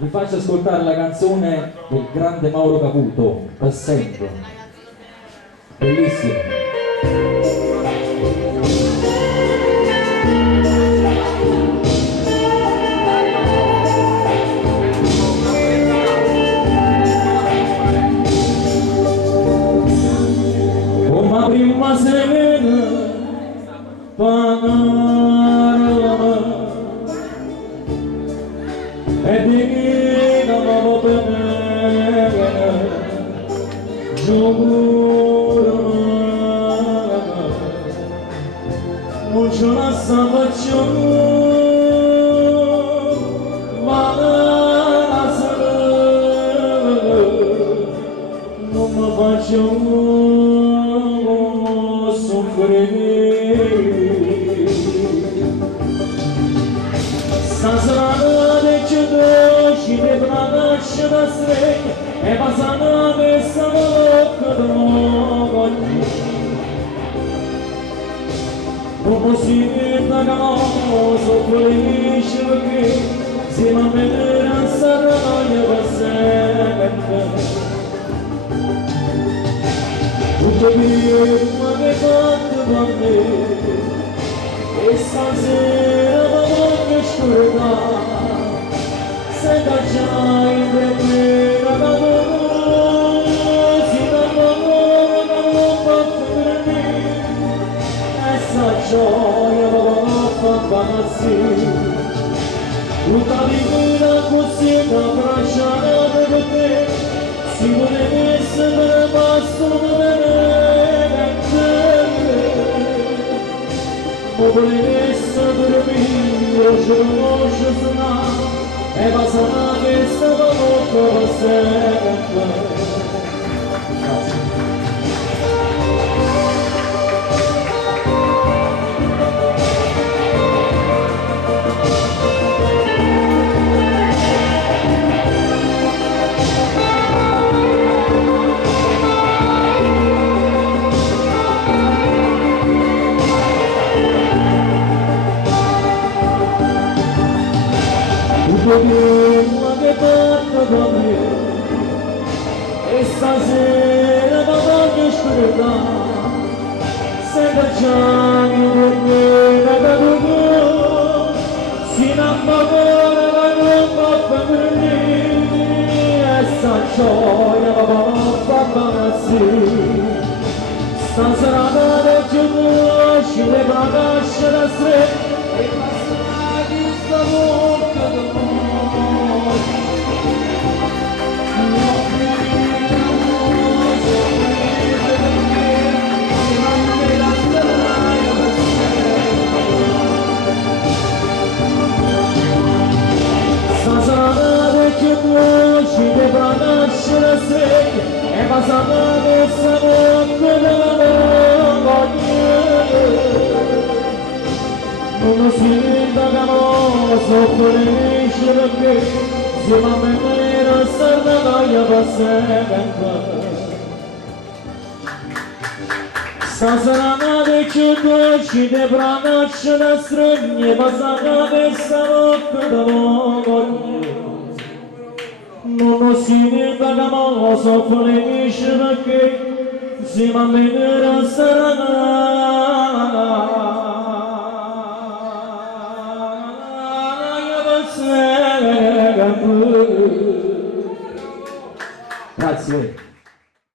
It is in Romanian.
Vi faccio ascoltare la canzone del grande Mauro Caputo, per sempre. Bellissima. Come prima sera, e di nuovo per me giuro non ce la faccio ma la sera non mi faccio soffrire stasera de ciudă și de brană și de strec e bazană de săvălăc de mogoni Obosit dacă mă sofri și văcri zi mă menera sărănă e văsăcă Uite bine mă gătat doamne e stasera mă mă cășturda Se cacciai in brevera da noi, si da l'amore da non fatto per me, e sa gioia va fatta sì. Tutta vita così da bracciare per te, si voleva essere basto veramente. Ma voleva essere per me, io ce lo voglio suonare, e basana che stava molto sempre Prima che parto da me e stasera mi voglio scordare se facciamo per me da tu si innamora la tua per me e sta gioia va fatta sì stasera da giù ci le braccia da stretta e passare di sta bocca da și de brană și de strec e bazană de sămâncă de lămânie Nu mă simt dacă mă sofri și răcă zi mă menera sărnă la ea văsămâncă Sazărana de ciudă și de brană și de strec e bazană de sămâncă de lămânie Non si vede da mo soffre che si ma menera sarà Grazie